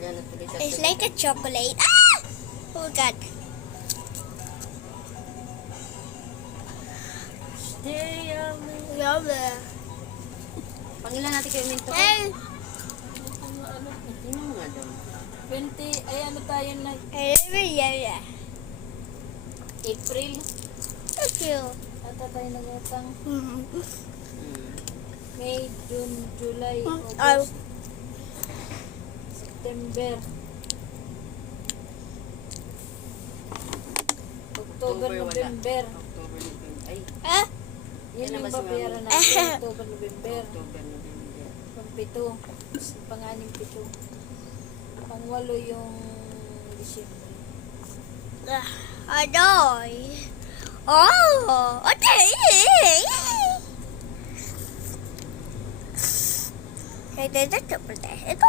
Yan, natuloy siya. It's like a chocolate. Ah! Oh my God. Stay yummy. Yummy. Pangilan natin kayo minto. Hey. Tingnan mo nga daw. 20, ay ano tayo na, Yeah. April. Thank you. Ata tayo nag-utang. Hmm. May, June, July, Oh. August, September, October, October, wala. November. October, November. Ay, Ah? Yun Yan yung naman si babayaran Mami. natin. October, November. October, November. Pang-pito. Pang-anim, pito. Pang-walo yung December. Adoy. Oh. Okay. Hey, that's a chocolate. Ito.